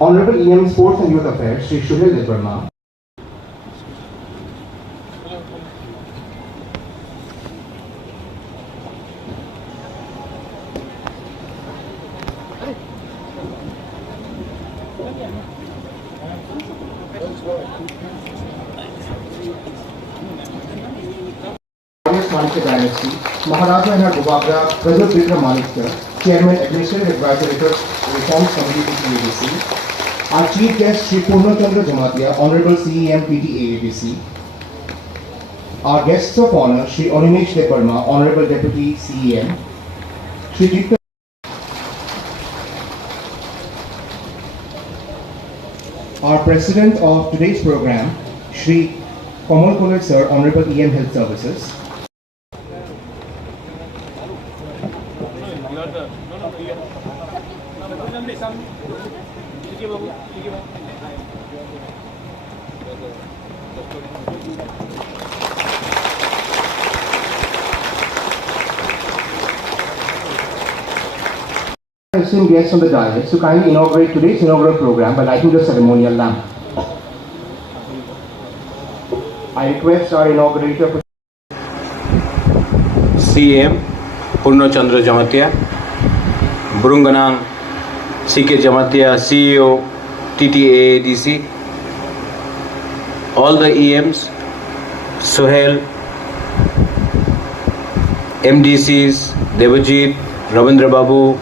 Honorable EM Sports and Youth Affairs, Shri Shuhil Verma. Manikya Dynasty, Maharaja and her Gubagra, Brother Vikram Manikya, Chairman, Administrative Advisory, Reforms Committee to AADC. Our Chief Guest, Shri Purna Chandra Jamatia, Honorable CEM PT AADC. Our Guests of Honor, Shri Animesh Deparma, Honorable Deputy CEM. Shri Jitendra. Our President of today's program, Shri Kamal Kulal Sir, Honorable EM Health Services. Esteemed guests on the dais to kindly inaugurate today's inaugural program by lighting the ceremonial lamp. I request our inaugurator, CM Purna Chandra Jamatia, Burunganang CK Jamatia, CEO TTAADC, all the EMs, Suhail, MDCs, Devajit, Ravindra Babu,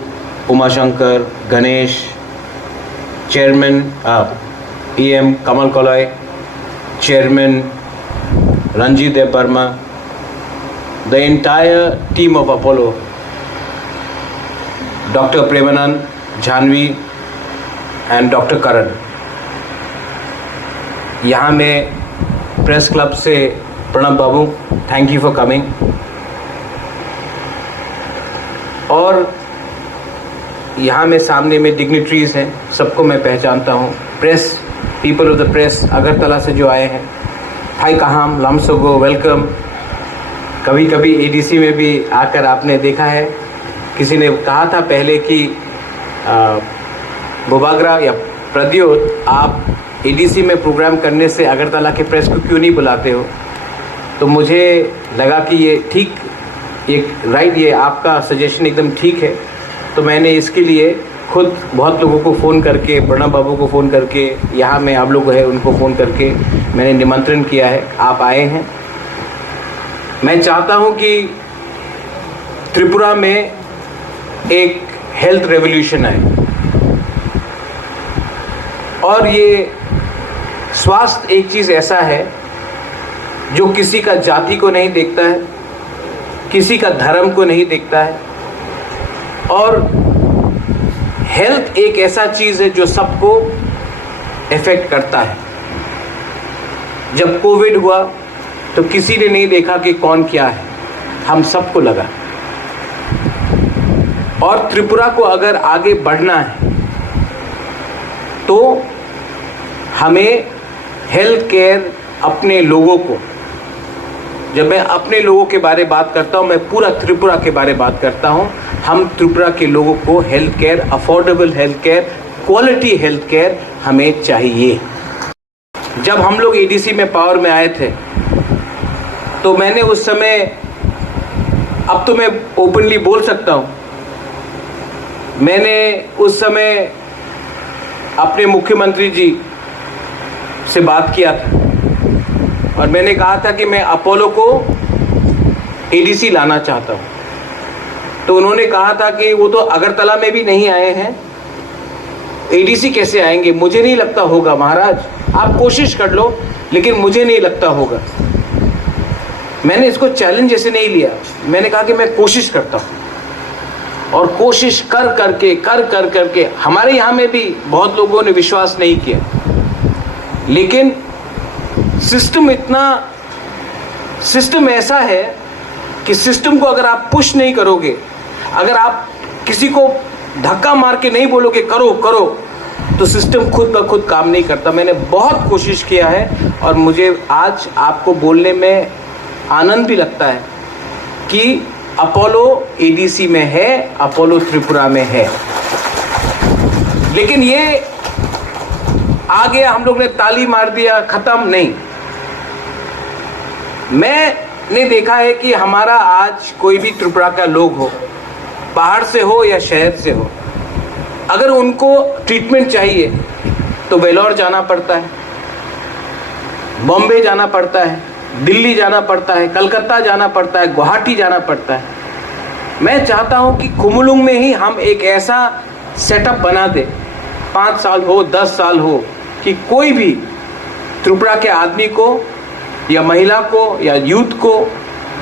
Uma Shankar, Ganesh, Chairman EM Kamal Kolai, Chairman Ranjit Deparma, the entire team of Apollo, Dr. Premanand, Janvi and Dr. Karan. यहाँ मैं press club से प्रणब बाबू, thank you for coming. और यहाँ में सामने में dignitaries हैं, सबको मैं पहचानता हूँ. Press, people of the press, Agartala से जो आए हैं, हाई कहाम, लामसोगो, वेलकम. कभी कभी एडीसी में भी आकर आपने देखा है. किसी ने कहा था पहले कि बुबागरा या प्रद्योत, आप एडीसी में प्रोग्राम करने से अगरतला के प्रेस को क्यों नहीं बुलाते हो. तो मुझे लगा कि ये ठीक, ये आपका सजेशन एकदम ठीक है. तो मैंने इसके लिए खुद बहुत लोगों को फ़ोन करके, प्रणब बाबू को फ़ोन करके, यहाँ में आप लोग हैं उनको फ़ोन करके मैंने निमंत्रण किया है. आप आए हैं. मैं चाहता हूँ कि त्रिपुरा में एक हेल्थ रेवोल्यूशन आए. और ये स्वास्थ्य एक चीज़ ऐसा है जो किसी का जाति को नहीं देखता है, किसी का धर्म को नहीं देखता है. और हेल्थ एक ऐसा चीज़ है जो सबको इफेक्ट करता है. जब कोविड हुआ तो किसी ने नहीं देखा कि कौन क्या है, हम सबको लगा. और त्रिपुरा को अगर आगे बढ़ना है तो हमें हेल्थ केयर, अपने लोगों को, जब मैं अपने लोगों के बारे बात करता हूं, मैं पूरा त्रिपुरा के बारे बात करता हूं. हम त्रिपुरा के लोगों को health care, affordable health care, quality health care हमें चाहिए. जब हम लोग एडीसी में पावर में आए थे तो मैंने उस समय, अब तो मैं ओपनली बोल सकता हूं, मैंने उस समय अपने मुख्यमंत्री जी से बात किया था और मैंने कहा था कि मैं अपोलो को एडीसी लाना चाहता हूं. तो उन्होंने कहा था कि वो तो अगरतला में भी नहीं आए हैं, एडीसी कैसे आएंगे. मुझे नहीं लगता होगा महाराज, आप कोशिश कर लो, लेकिन मुझे नहीं लगता होगा. मैंने इसको चैलेंज जैसे नहीं लिया, मैंने कहा कि मैं कोशिश करता हूं. और कोशिश कर करके हमारे यहाँ में भी बहुत लोगों ने विश्वास नहीं किया. लेकिन सिस्टम ऐसा है कि सिस्टम को अगर आप पुश नहीं करोगे, अगर आप किसी को धक्का मार के नहीं बोलोगे करो, तो सिस्टम खुद ब खुद काम नहीं करता. मैंने बहुत कोशिश किया है और मुझे आज आपको बोलने में आनंद भी लगता है कि अपोलो एडीसी में है, अपोलो त्रिपुरा में है. लेकिन ये आ गया, हम लोग ने ताली मार दिया, खत्म नहीं। मैंने देखा है कि हमारा आज कोई भी त्रिपुरा का लोग हो, बाहर से हो या शहर से हो, अगर उनको ट्रीटमेंट चाहिए तो वेलोर जाना पड़ता है, बॉम्बे जाना पड़ता है, दिल्ली जाना पड़ता है, कलकत्ता जाना पड़ता है, गुवाहाटी जाना पड़ता है। मैं चाहता हूं कि खुमुलुंग में ही हम एक ऐसा सेटअप बना दे, 5 साल हो 10 साल हो, कि कोई भी त्रिपुरा के आदमी को या महिला को या यूथ को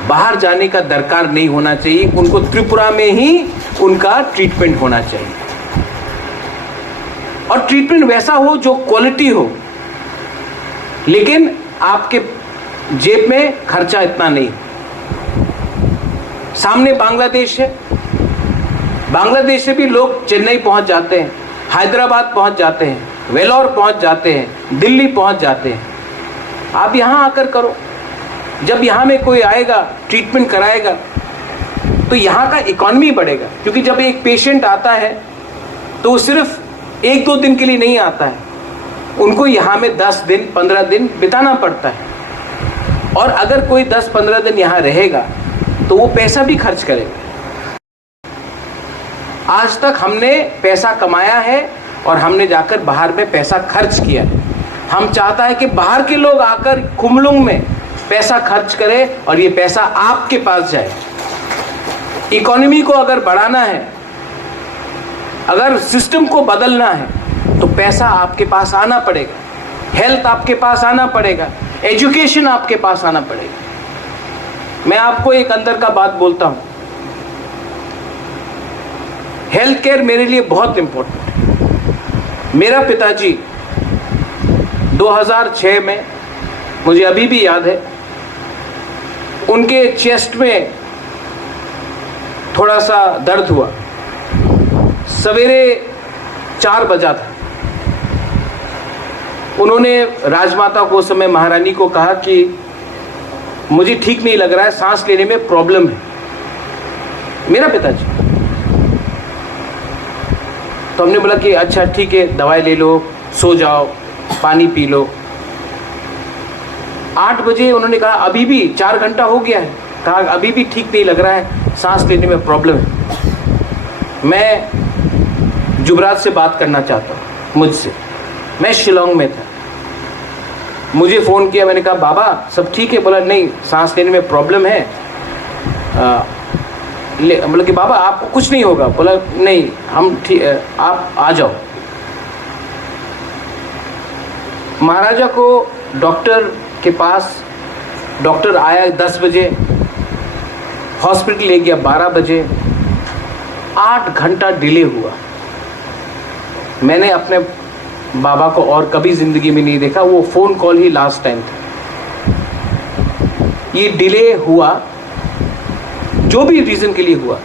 बाहर जाने का दरकार नहीं होना चाहिए, उनको त्रिपुरा में ही उनका ट्रीटमेंट होना चाहिए। और ट्रीटमेंट वैसा हो जो क्वालिटी हो, लेकिन आपके जेब में खर्चा इतना नहीं। सामने बांग्लादेश है, बांग्लादेश से भी लोग चेन्नई पहुंच जाते हैं, हैदराबाद पहुंच जाते हैं, वेलोर पहुंच जाते हैं, दिल्ली पहुंच जाते हैं। आप यहां आकर करो। जब यहां में कोई आएगा, ट्रीटमेंट कराएगा, तो यहां का इकोनॉमी बढ़ेगा। क्योंकि जब एक पेशेंट आता है तो वो सिर्फ 1-2 दिन के लिए नहीं आता है, उनको यहां में 10 दिन 15 दिन बिताना पड़ता है। और अगर कोई 10-15 दिन यहां रहेगा तो वो पैसा भी खर्च करेगा। आज तक हमने पैसा कमाया है और हमने जाकर बाहर में पैसा खर्च किया है। हम चाहता है कि बाहर के लोग आकर खुमुलुंग में पैसा खर्च करें और ये पैसा आपके पास जाए। इकोनॉमी को अगर बढ़ाना है, अगर सिस्टम को बदलना है, तो पैसा आपके पास आना पड़ेगा, हेल्थ आपके पास आना पड़ेगा, एजुकेशन आपके पास आना पड़ेगा। मैं आपको एक अंदर का बात बोलता हूं, हेल्थ केयर मेरे लिए बहुत इंपॉर्टेंट है। मेरा पिताजी 2006 में, मुझे अभी भी याद है, उनके चेस्ट में थोड़ा सा दर्द हुआ। सवेरे 4 बजा था। उन्होंने राजमाता को, उस समय महारानी को कहा कि मुझे ठीक नहीं लग रहा है, सांस लेने में प्रॉब्लम है। मेरा पिताजी। तो हमने बोला कि अच्छा ठीक है, दवाई ले लो, सो जाओ, पानी पी लो। 8 बजे उन्होंने कहा अभी भी 4 घंटा हो गया है, कहा अभी भी ठीक नहीं लग रहा है, सांस लेने में प्रॉब्लम है। मैं जुबराज से बात करना चाहता हूँ, मुझसे। मैं शिलोंग में था, मुझे फ़ोन किया, मैंने कहा बाबा सब ठीक है? बोला नहीं, सांस लेने में प्रॉब्लम है। बोला कि बाबा आपको कुछ नहीं होगा? बोला नहीं, हम ठीक, आप आ जाओ। महाराजा को डॉक्टर के पास, डॉक्टर आया 10 बजे, हॉस्पिटल ले गया 12 बजे, 8 घंटा डिले हुआ। मैंने अपने बाबा को और कभी ज़िंदगी में नहीं देखा, वो फ़ोन कॉल ही लास्ट टाइम था। ये डिले हुआ, जो भी रीज़न के लिए हुआ,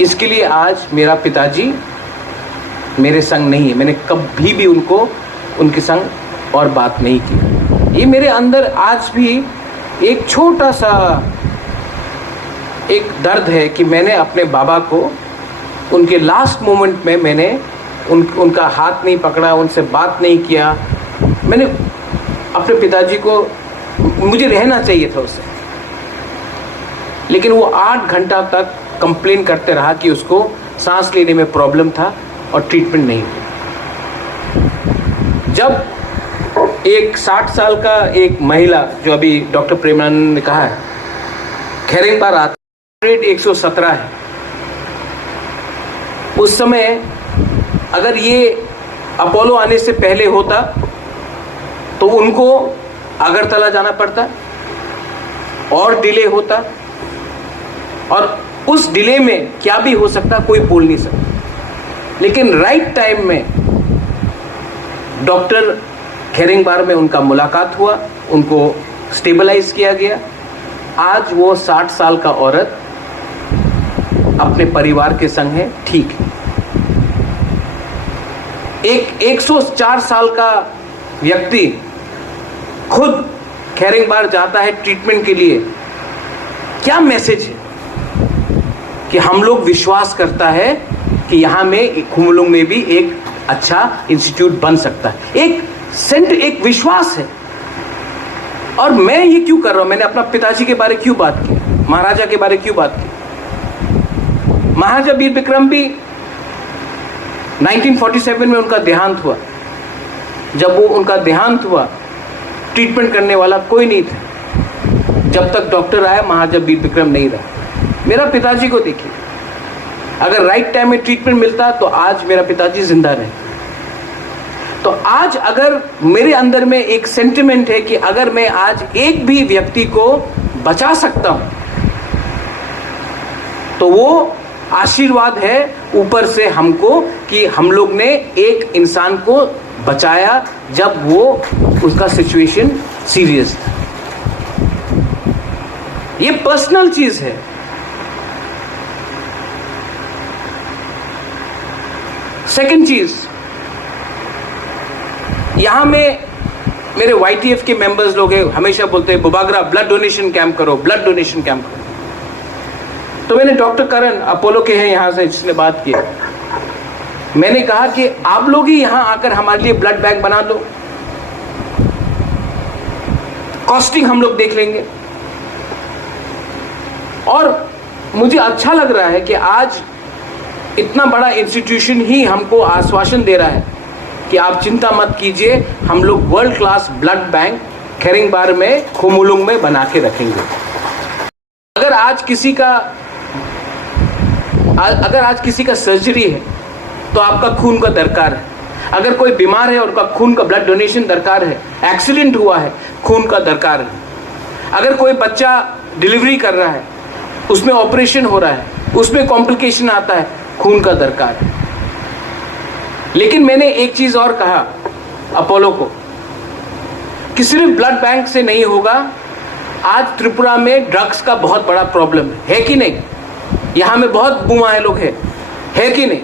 इसके लिए आज मेरा पिताजी मेरे संग नहीं है। मैंने कभी भी उनके संग और बात नहीं की। ये मेरे अंदर आज भी एक छोटा सा एक दर्द है कि मैंने अपने बाबा को उनके लास्ट मोमेंट में मैंने उनका हाथ नहीं पकड़ा, उनसे बात नहीं किया। मैंने अपने पिताजी को, मुझे रहना चाहिए था उससे, लेकिन वो 8 घंटा तक कंप्लेन करते रहा कि उसको सांस लेने में प्रॉब्लम था और ट्रीटमेंट नहीं हुआ। जब एक 60 साल का एक महिला, जो अभी डॉक्टर प्रेमानंद ने कहा है, खेरेंगबार आता, रेट 117 है। उस समय अगर ये अपोलो आने से पहले होता तो उनको अगरतला जाना पड़ता और डिले होता, और उस डिले में क्या भी हो सकता कोई बोल नहीं सकता। लेकिन राइट टाइम में डॉक्टर खेरेंगबार में उनका मुलाकात हुआ, उनको स्टेबलाइज किया गया। आज वो 60 साल का औरत अपने परिवार के संग है, ठीक है। एक 104 साल का व्यक्ति खुद खेरेंगबार जाता है ट्रीटमेंट के लिए। क्या मैसेज है कि हम लोग विश्वास करता है कि यहाँ में खुमुलुंग में भी एक अच्छा इंस्टीट्यूट बन सकता है। एक विश्वास है। और मैं ये क्यों कर रहा हूं, मैंने अपना पिताजी के बारे क्यों बात की, महाराजा के बारे क्यों बात की। महाराजा वीर विक्रम भी 1947 में उनका देहांत हुआ। जब वो उनका देहांत हुआ, ट्रीटमेंट करने वाला कोई नहीं था। जब तक डॉक्टर आया, महाराजा वीर विक्रम नहीं रहा। मेरा पिताजी को देखिए, अगर राइट टाइम में ट्रीटमेंट मिलता तो आज मेरा पिताजी जिंदा रहे। तो आज अगर मेरे अंदर में एक सेंटिमेंट है कि अगर मैं आज एक भी व्यक्ति को बचा सकता हूं, तो वो आशीर्वाद है ऊपर से हमको कि हम लोग ने एक इंसान को बचाया जब वो उसका सिचुएशन सीरियस था। ये पर्सनल चीज है। सेकंड चीज, यहां में मेरे YTF के मेंबर्स लोग हैं, हमेशा बोलते हैं बुबागरा ब्लड डोनेशन कैंप करो, ब्लड डोनेशन कैंप करो। तो मैंने डॉक्टर करण अपोलो के हैं यहां से, जिसने बात की, मैंने कहा कि आप लोग ही यहां आकर हमारे लिए ब्लड बैंक बना दो, कॉस्टिंग हम लोग देख लेंगे। और मुझे अच्छा लग रहा है कि आज इतना बड़ा इंस्टीट्यूशन ही हमको आश्वासन दे रहा है कि आप चिंता मत कीजिए, हम लोग वर्ल्ड क्लास ब्लड बैंक खेरिंगबार में, खुमुलुंग में बना के रखेंगे। अगर आज किसी का सर्जरी है तो आपका खून का दरकार है। अगर कोई बीमार है और उसका खून का ब्लड डोनेशन दरकार है, एक्सीडेंट हुआ है, खून का दरकार है। अगर कोई बच्चा डिलीवरी कर रहा है, उसमें ऑपरेशन हो रहा है, उसमें कॉम्प्लिकेशन आता है, खून का दरकार है। लेकिन मैंने एक चीज और कहा अपोलो को कि सिर्फ ब्लड बैंक से नहीं होगा। आज त्रिपुरा में ड्रग्स का बहुत बड़ा प्रॉब्लम है कि नहीं? यहां में बहुत बुमाए लोग है कि नहीं?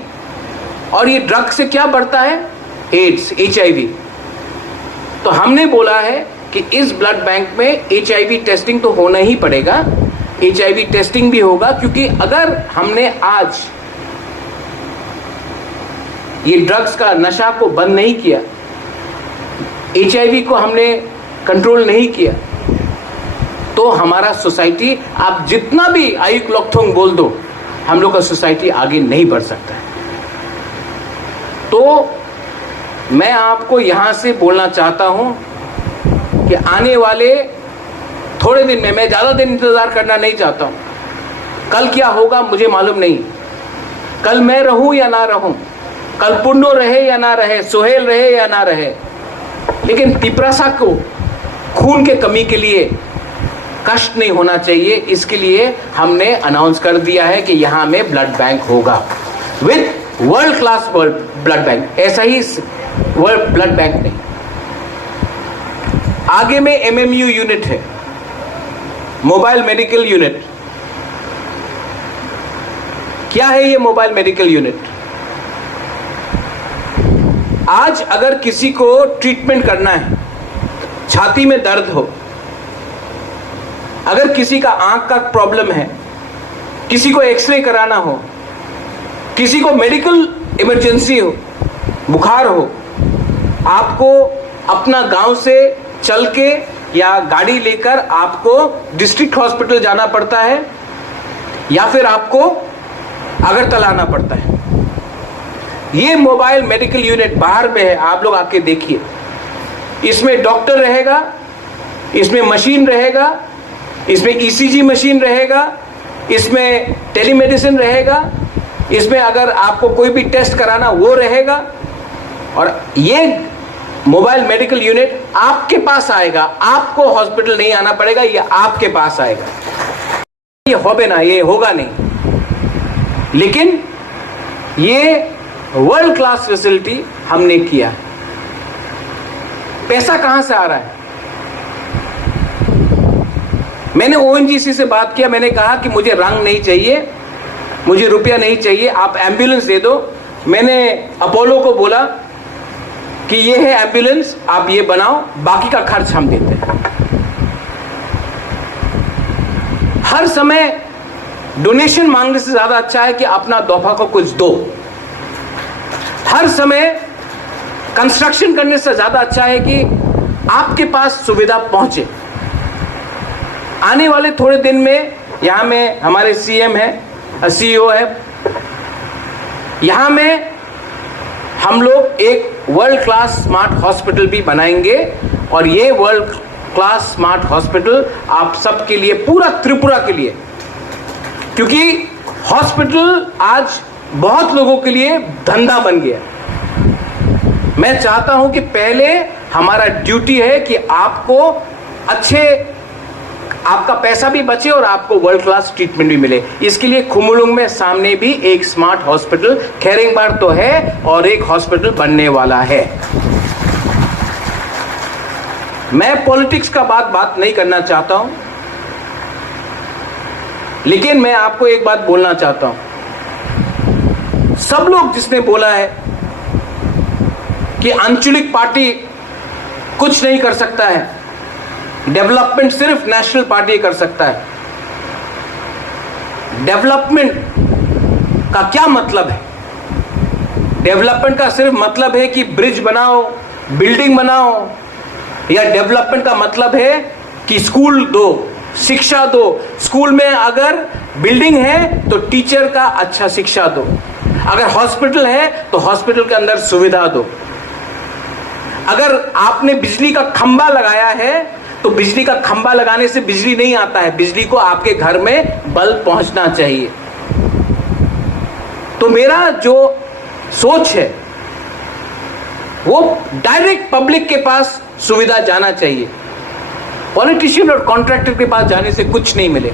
और ये ड्रग से क्या बढ़ता है? AIDS, HIV। तो हमने बोला है कि इस ब्लड बैंक में HIV टेस्टिंग तो होना ही पड़ेगा। HIV टेस्टिंग भी होगा, क्योंकि अगर हमने आज ये ड्रग्स का नशा को बंद नहीं किया, HIV को हमने कंट्रोल नहीं किया, तो हमारा सोसाइटी, आप जितना भी आयुक लोकथोंग बोल दो, हम लोग का सोसाइटी आगे नहीं बढ़ सकता है। तो मैं आपको यहां से बोलना चाहता हूं कि आने वाले थोड़े दिन में, मैं ज्यादा दिन इंतजार करना नहीं चाहता हूं। कल क्या होगा मुझे मालूम नहीं, कल मैं रहूं या ना रहूं, कल पुन्नो रहे या ना रहे, सोहेल रहे या ना रहे, लेकिन तिपरासा को खून के कमी के लिए कष्ट नहीं होना चाहिए। इसके लिए हमने अनाउंस कर दिया है कि यहां में ब्लड बैंक होगा with world class blood bank. ऐसा ही वर्ल्ड ब्लड बैंक नहीं, आगे में MMU यूनिट है, मोबाइल मेडिकल यूनिट। क्या है ये मोबाइल मेडिकल यूनिट? आज अगर किसी को ट्रीटमेंट करना है, छाती में दर्द हो, अगर किसी का आंख का प्रॉब्लम है, किसी को एक्सरे कराना हो, किसी को मेडिकल इमरजेंसी हो, बुखार हो, आपको अपना गांव से चल के या गाड़ी लेकर आपको डिस्ट्रिक्ट हॉस्पिटल जाना पड़ता है, या फिर आपको अगरतला आना पड़ता है। ये मोबाइल मेडिकल यूनिट बाहर में है, आप लोग आके देखिए। इसमें डॉक्टर रहेगा, इसमें मशीन रहेगा, इसमें ECG मशीन रहेगा, इसमें टेलीमेडिसिन रहेगा, इसमें अगर आपको कोई भी टेस्ट कराना वो रहेगा। और ये मोबाइल मेडिकल यूनिट आपके पास आएगा, आपको हॉस्पिटल नहीं आना पड़ेगा, ये आपके पास आएगा। ये होबे ना, ये होगा नहीं, लेकिन ये वर्ल्ड क्लास फैसिलिटी हमने किया। पैसा कहां से आ रहा है? मैंने ONGC से बात किया, मैंने कहा कि मुझे रंग नहीं चाहिए, मुझे रुपया नहीं चाहिए, आप एम्बुलेंस दे दो। मैंने अपोलो को बोला कि ये है एम्बुलेंस, आप ये बनाओ, बाकी का खर्च हम देते हैं। हर समय डोनेशन मांगने से ज्यादा अच्छा है कि अपना तोहफा को कुछ दो। हर समय कंस्ट्रक्शन करने से ज्यादा अच्छा है कि आपके पास सुविधा पहुंचे। आने वाले थोड़े दिन में यहां में हमारे सीएम है, सीईओ है, यहां में हम लोग एक वर्ल्ड क्लास स्मार्ट हॉस्पिटल भी बनाएंगे और ये वर्ल्ड क्लास स्मार्ट हॉस्पिटल आप सबके लिए, पूरा त्रिपुरा के लिए, क्योंकि हॉस्पिटल आज बहुत लोगों के लिए धंधा बन गया। मैं चाहता हूं कि पहले हमारा ड्यूटी है कि आपको आपका पैसा भी बचे और आपको वर्ल्ड क्लास ट्रीटमेंट भी मिले। इसके लिए खुमुलुंग में सामने भी एक स्मार्ट हॉस्पिटल खैरिंगबार तो है और एक हॉस्पिटल बनने वाला है। मैं पॉलिटिक्स का बात नहीं करना चाहता हूं, लेकिन मैं आपको एक बात बोलना चाहता हूं। सब लोग जिसने बोला है कि आंचलिक पार्टी कुछ नहीं कर सकता है, डेवलपमेंट सिर्फ नेशनल पार्टी कर सकता है। डेवलपमेंट का क्या मतलब है? डेवलपमेंट का सिर्फ मतलब है कि ब्रिज बनाओ, बिल्डिंग बनाओ, या डेवलपमेंट का मतलब है कि स्कूल दो, शिक्षा दो। स्कूल में अगर बिल्डिंग है तो टीचर का अच्छा शिक्षा दो, अगर हॉस्पिटल है तो हॉस्पिटल के अंदर सुविधा दो। अगर आपने बिजली का खंभा लगाया है तो बिजली का खंभा लगाने से बिजली नहीं आता है, बिजली को आपके घर में बल्ब पहुंचना चाहिए। तो मेरा जो सोच है वो डायरेक्ट पब्लिक के पास सुविधा जाना चाहिए। पॉलिटिशियन और कॉन्ट्रैक्टर के पास जाने से कुछ नहीं मिले।